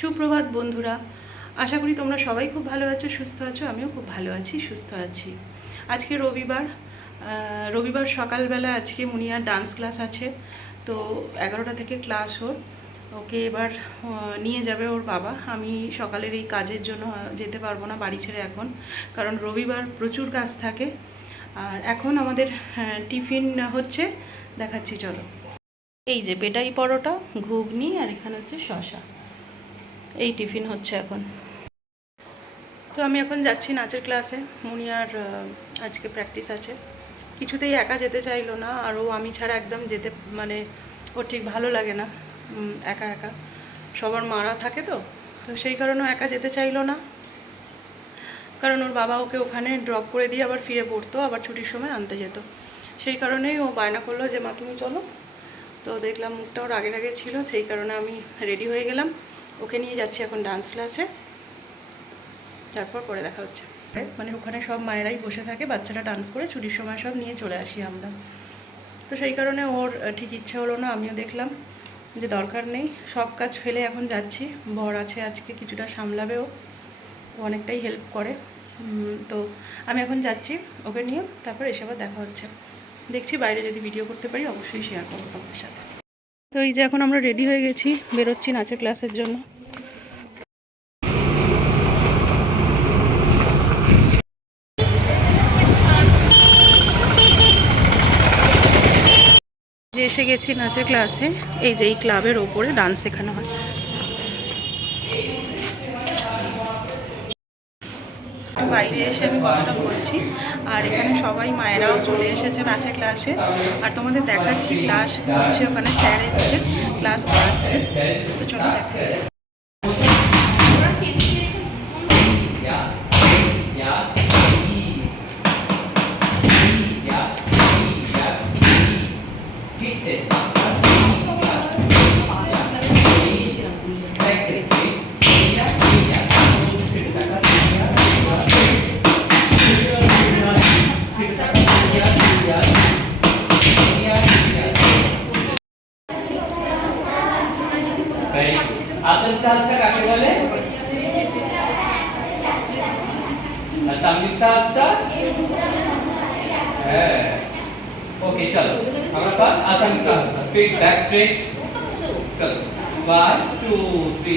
সুপ্রভাত বন্ধুরা। আশা করি তোমরা সবাই খুব ভালো আছো, সুস্থ আছো, আমিও খুব ভালো আছি, সুস্থ আছি। আজকে রবিবার রবিবার সকালবেলা আজকে মুনিয়ার ডান্স ক্লাস আছে। তো এগারোটা থেকে ক্লাস ওর। ওকে এবার নিয়ে যাবে ওর বাবা। আমি সকালের এই কাজের জন্য যেতে পারব না বাড়ি ছেড়ে এখন। কারণ রবিবার প্রচুর কাজ থাকে। আর এখন আমাদের টিফিন হচ্ছে, দেখাচ্ছি, চলো। এই যে পেটাই পরোটা, ঘুগনি, আর এখানে হচ্ছে শশা এই টিফিন হচ্ছে এখন। তো আমি এখন যাচ্ছি নাচের ক্লাসে। মুনিয়ার আজকে প্র্যাকটিস আছে। কিছুতেই একা যেতে চাইলো না, আর ও আমি ছাড়া একদম যেতে মানে ওর ঠিক ভালো লাগে না একা একা। সবার মারা থাকে তো তো সেই কারণে একা যেতে চাইলো না। কারণ ওর বাবা ওকে ওখানে ড্রপ করে দিয়ে আবার ফিরে পড়তো, আবার ছুটির সময় আনতে যেত। সেই কারণেই ও বায়না করল যে, মা, তুমি চলো। তো দেখলাম মুখটা ওর আগের আগে ছিল, সেই কারণে আমি রেডি হয়ে গেলাম। ওকে নিয়ে যাচ্ছি এখন ডান্স ক্লাসে তারপর পরে দেখা হচ্ছে। মানে ওখানে সব মায়েরাই বসে থাকে, বাচ্চারা ডান্স করে, ছুটির সময় সব নিয়ে চলে আসি আমরা। তো সেই কারণে ওর ঠিক ইচ্ছা হলো না, আমিও দেখলাম যে দরকার নেই। সব কাজ ফেলে এখন যাচ্ছি। বর আছে আজকে, কিছুটা সামলাবে ও। ও অনেকটাই হেল্প করে। তো আমি এখন যাচ্ছি ওকে নিয়ে, তারপর এসে আবার দেখা হচ্ছে। দেখছি বাইরে যদি ভিডিও করতে পারি, অবশ্যই শেয়ার করব তোমাদের সাথে। তো এই যে এখন আমরা রেডি হয়ে গেছি, বেরোচ্ছি নাচের ক্লাসের জন্য। এসে গেছি নাচের ক্লাসে। এই যে এই ক্লাবের ওপরে ডান্স শেখানো হয়। বাইরে এসে আমি কথাটা বলছি। আর এখানে সবাই মায়েরাও চলে এসেছে নাচের ক্লাসে। আর তোমাদের দেখাচ্ছি, ক্লাস হচ্ছে ওখানে স্যার এসছে, ক্লাস করাচ্ছে। তো চলো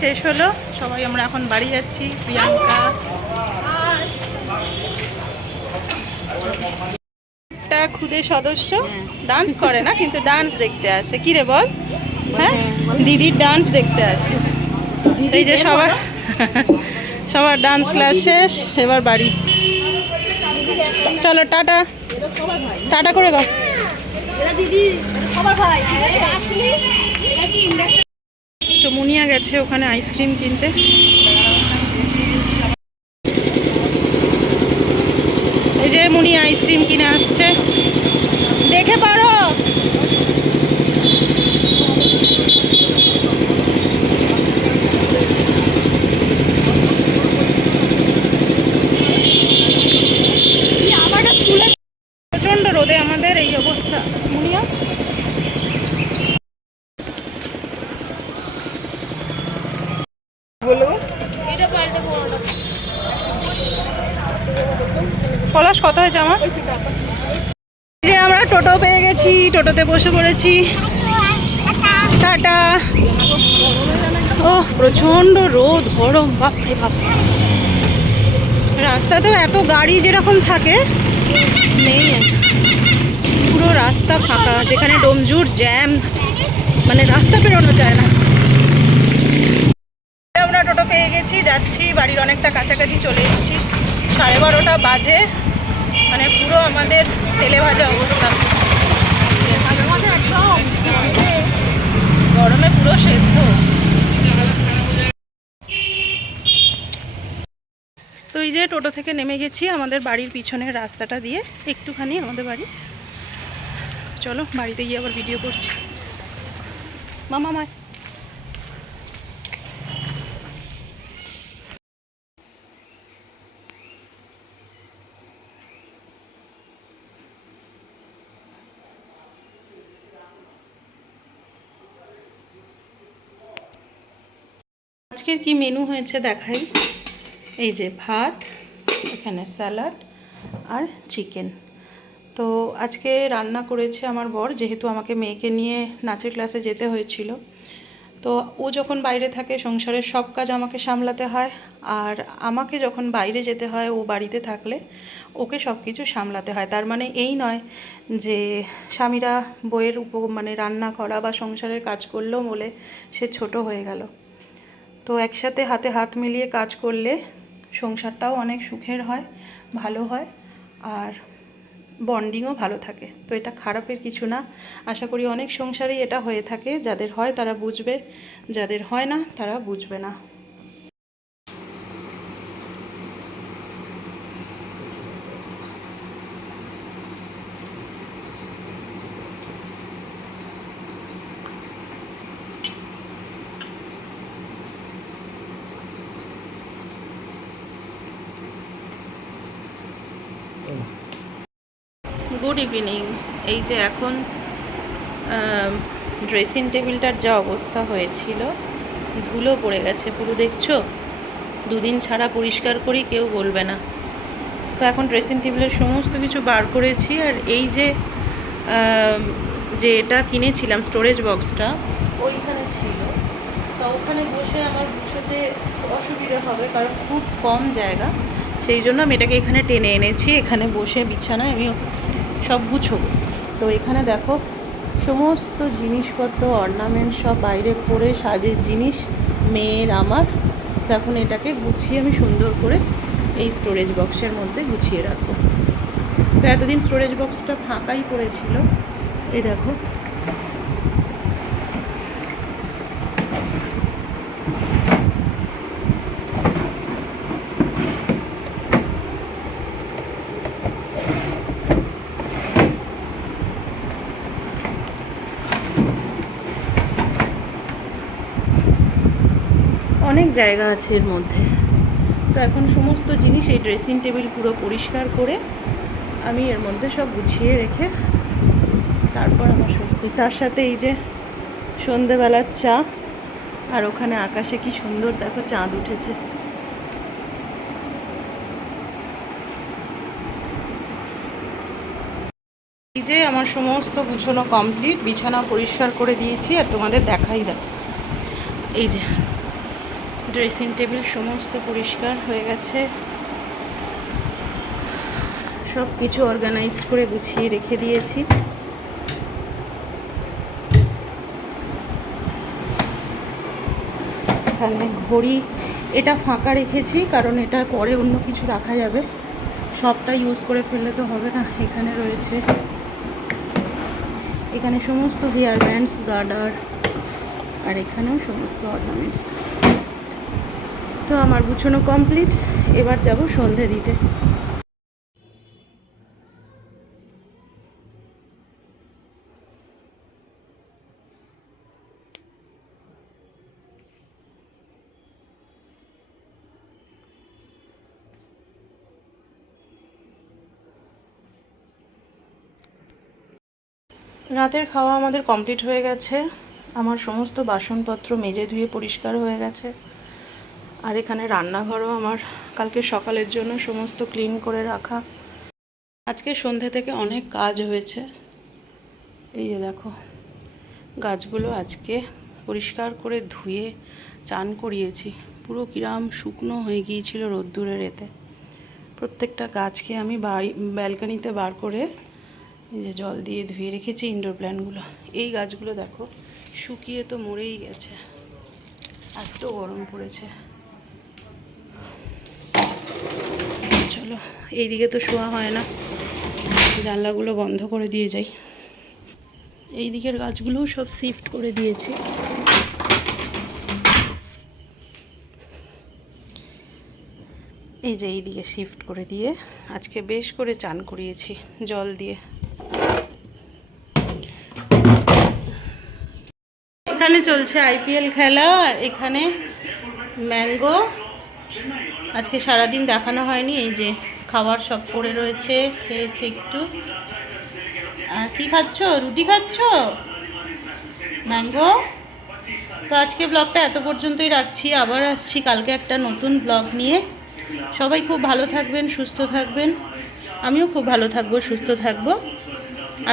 শেষ হলো। সবাই আমরা এখন বাড়ি যাচ্ছি প্রিয়াঙ্কা। একটা খুদে সদস্য ডান্স করে না কিন্তু ডান্স দেখতে আসে। কি রে বল? হ্যাঁ? দিদির ডান্স দেখতে আসে। এই যে সবার সবার ডান্স ক্লাস শেষ এবার বাড়ি। চলো টাটা। টাটা করে দাও। তো মুনিয়া গেছে ওখানে আইসক্রিম কিনতে। এই যে মুনিয়া আইসক্রিম কিনে আসছে। দেখে পারো প্রচণ্ড রোদে আমাদের এই অবস্থা মুনিয়া পলাশ কত হয়েছে আমার এই যে আমরা টোটো পেয়ে গেছি টোটোতে বসে পড়েছি। টাটা। ও প্রচণ্ড রোদ, গরম, বাপ রে বাপ। রাস্তাতেও এত গাড়ি যেরকম থাকে, নেই পুরো রাস্তা ফাঁকা, যেখানে ডোমজুর জ্যাম। মানে রাস্তা বেরোনো যায় না। আমরা টোটো পেয়ে গেছি, যাচ্ছি, বাড়ির অনেকটা কাছাকাছি চলে এসেছি। সাড়ে বারোটা বাজে মানে পুরো আমাদের তেলে ভাজা অবস্থা গরমে পুরো সেদ্ধ তো এই যে টোটো থেকে নেমে গেছি আমাদের বাড়ির পিছনের রাস্তাটা দিয়ে, একটুখানি আমাদের বাড়ি। চলো, বাড়িতে গিয়ে আবার ভিডিও করছি। মামা মায় আজকের কি মেনু হয়েছে দেখাই। এই যে ভাত, এখানে স্যালাড আর চিকেন। তো আজকে রান্না করেছে আমার বর, যেহেতু আমাকে মেয়েকে নিয়ে নাচের ক্লাসে যেতে হয়েছিল। তো ও যখন বাইরে থাকে, সংসারের সব কাজ আমাকে সামলাতে হয়। আর আমাকে যখন বাইরে যেতে হয়, ও বাড়িতে থাকলে ওকে সব কিছু সামলাতে হয়। তার মানে এই নয় যে স্বামীরা বইয়ের উপ মানে রান্না করা বা সংসারের কাজ করলেও বলে সে ছোট হয়ে গেল। তো একসাথে হাতে হাত মিলিয়ে কাজ করলে সংসারটাও অনেক সুখের হয়, ভালো হয়, আর বন্ডিংও ভালো থাকে। তো এটা খারাপের কিছু না। আশা করি অনেক সংসারেই এটা হয়ে থাকে। যাদের হয় তারা বুঝবে, যাদের হয় না তারা বুঝবে না। Good evening. এই যে এখন ড্রেসিং টেবিলটার যা অবস্থা হয়েছিল, ধুলো পড়ে গেছে। পুরো, দেখছ? দুদিন ছাড়া পরিষ্কার করি, কেউ বলবে না। তো এখন ড্রেসিং টেবিলের সমস্ত কিছু বার করেছি, আর এই যে যে এটা কিনেছিলাম, স্টোরেজ বক্সটা, ওইখানে ছিল। তো ওখানে বসে আমার বসাতে অসুবিধা হবে, কারণ খুব কম জায়গা। সেই জন্য আমি এটাকে এখানে টেনে এনেছি, এখানে বসে বিছানায় আমি সব গুছোবো তো এখানে দেখো, সমস্ত জিনিসপত্র অর্নামেন্ট সব বাইরে পরে সাজের জিনিস, মেয়ের, আমার। তখন এটাকে গুছিয়ে আমি সুন্দর করে এই স্টোরেজ বক্সের মধ্যে গুছিয়ে রাখব। তো এতদিন স্টোরেজ বক্সটা ফাঁকাই পড়েছিল। এই দেখো অনেক জায়গা আছে এর মধ্যে। তো এখন সমস্ত জিনিস এই ড্রেসিং টেবিল পুরো পরিষ্কার করে আমি এর মধ্যে সব গুছিয়ে রেখে তারপর আমার স্বস্তি। তার সাথে এই যে সন্ধেবেলার চা, আর ওখানে আকাশে কি সুন্দর দেখো চাঁদ উঠেছে। এই যে আমার সমস্ত গুছানো কমপ্লিট বিছানা পরিষ্কার করে দিয়েছি আর তোমাদের দেখাই দাও এই যে ড্রেসিং টেবিল সমস্ত পরিষ্কার হয়ে গেছে। সব কিছু অর্গানাইজ করে গুছিয়ে রেখে দিয়েছি। এখানে ঘড়ি, এটা ফাঁকা রেখেছি, কারণ এটা পরে অন্য কিছু রাখা যাবে। সবটা ইউজ করে ফেললে তো হবে না, এখানে রয়েছে। এখানে সমস্ত হেয়ার ব্যান্ডস গার্ডার আর এখানেও সমস্ত অর্নামেন্টস তো আমার গুছানো কমপ্লিট এবার যাব সন্ধে দিতে। রাতের খাওয়া আমাদের কমপ্লিট হয়ে গেছে। আমার সমস্ত বাসনপত্র মেজে ধুয়ে পরিষ্কার হয়ে গেছে। আর এখানে রান্নাঘরও আমার। কালকে সকালের জন্য সমস্ত ক্লিন করে রাখা। আজকে সন্ধে থেকে অনেক কাজ হয়েছে। এই যে দেখো, গাছগুলো আজকে পরিষ্কার করে ধুয়ে চান করিয়েছি। পুরো কিরাম শুকনো হয়ে গিয়েছিল রোদ্দুরের এতে। প্রত্যেকটা গাছকে আমি বাড়ি, ব্যালকানিতে বার করে এই যে জল দিয়ে ধুয়ে রেখেছি ইনডোর প্ল্যান্টগুলো এই গাছগুলো দেখো, শুকিয়ে তো মরেই গেছে। এত গরম পড়েছে। চলো, এইদিকে তো শোয়া হয় না। জানলাগুলো বন্ধ করে দিয়ে যাই। এই দিকের গাছগুলোও সব শিফট করে দিয়েছি। এই যে এই দিকে শিফট করে দিয়ে আজকে বেশ করে চান করিয়েছি জল দিয়ে। এখানে চলছে আইপিএল খেলা এখানে ম্যাঙ্গো আজকে সারাদিন দেখানো হয়নি, এই যে খাবার সব পড়ে রয়েছে, খেয়েছে একটু। আর কি খাচ্ছ? রুটি খাচ্ছ? ম্যাঙ্গো? তো আজকে ব্লগটা এত পর্যন্তই রাখছি, আবার আসছি কালকে একটা নতুন ব্লগ নিয়ে। সবাই খুব ভালো থাকবেন, সুস্থ থাকবেন। আমিও খুব ভালো থাকব, সুস্থ থাকব।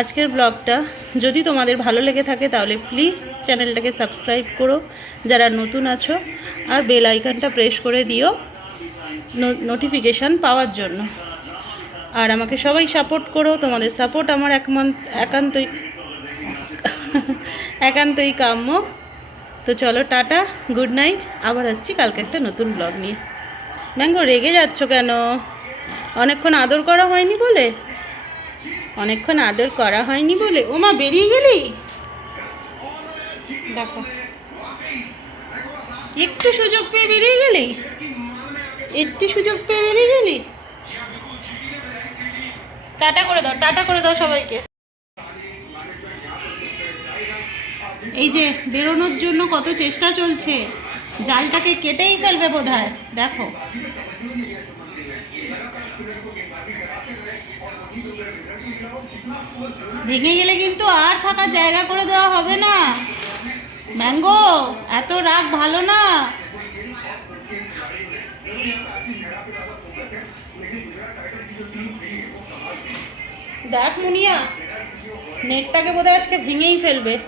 আজকের ব্লগটা যদি তোমাদের ভালো লেগে থাকে তাহলে প্লিজ চ্যানেলটাকে সাবস্ক্রাইব করো, যারা নতুন আছো, আর বেল আইকনটা প্রেস করে দিও। নোটিফিকেশান পাওয়ার জন্য। আর আমাকে সবাই সাপোর্ট করো, তোমাদের সাপোর্ট আমার একান্তই একান্তই কাম্য। তো চলো, টাটা গুড নাইট আবার আসছি কালকে একটা নতুন ব্লগ নিয়ে। ম্যাঙ্গো, রেগে যাচ্ছ কেন? অনেকক্ষণ আদর করা হয়নি বলে? অনেকক্ষণ আদর করা হয়নি বলে? ও মা, বেরিয়ে গেলি? দেখো। একটু সুযোগ পেয়ে বেরিয়ে গেলি? একটু সুযোগ পেয়ে বেরিয়ে গেলি টাটা করে দাও, টাটা করে দাও সবাইকে। এই যে বেরোনোর জন্য কত চেষ্টা চলছে, জালটাকে কেটেই ফেলবে বোধ দেখো। ভেঙে গেলে কিন্তু আর থাকার জায়গা করে দেওয়া হবে না। ম্যাঙ্গো, এত রাগ ভালো না। দেখ মুনিয়া, নেটটাকে বোধহয় আজকে ভেঙেই ফেলবে।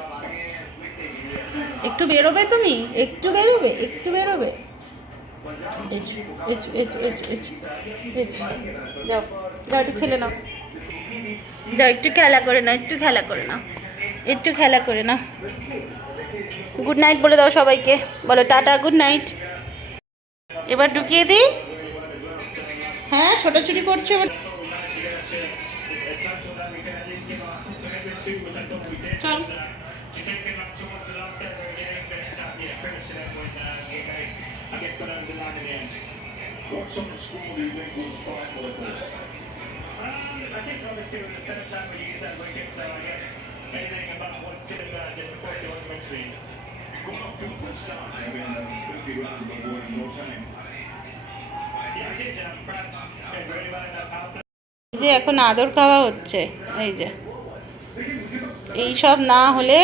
একটু বেরোবে তুমি? একটু বেরোবে একটু বেরোবে। যাও যাও, একটু খেলে নাও। যাও, একটু খেলা করে নাও, একটু খেলা করে নাও। একটু খেলা করে নাও। গুড নাইট বলে দাও সবাইকে। বলো টাটা, গুড নাইট। এবার ঢুকিয়ে দিই। হ্যাঁ ছোটাছুটি করছ চল What sort of school do you think will spike for the course? I think obviously with the first time we used that wicket, so I guess anything about what's similar, just of course it was mentioning. You've got a good start. Mean, 50 runs above board in no time. যে এখন আদর খাওয়া হচ্ছে, এই যে। এই সব না হলে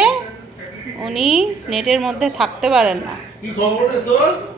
উনি নেটের মধ্যে থাকতে পারেন না। কি খবর তোর?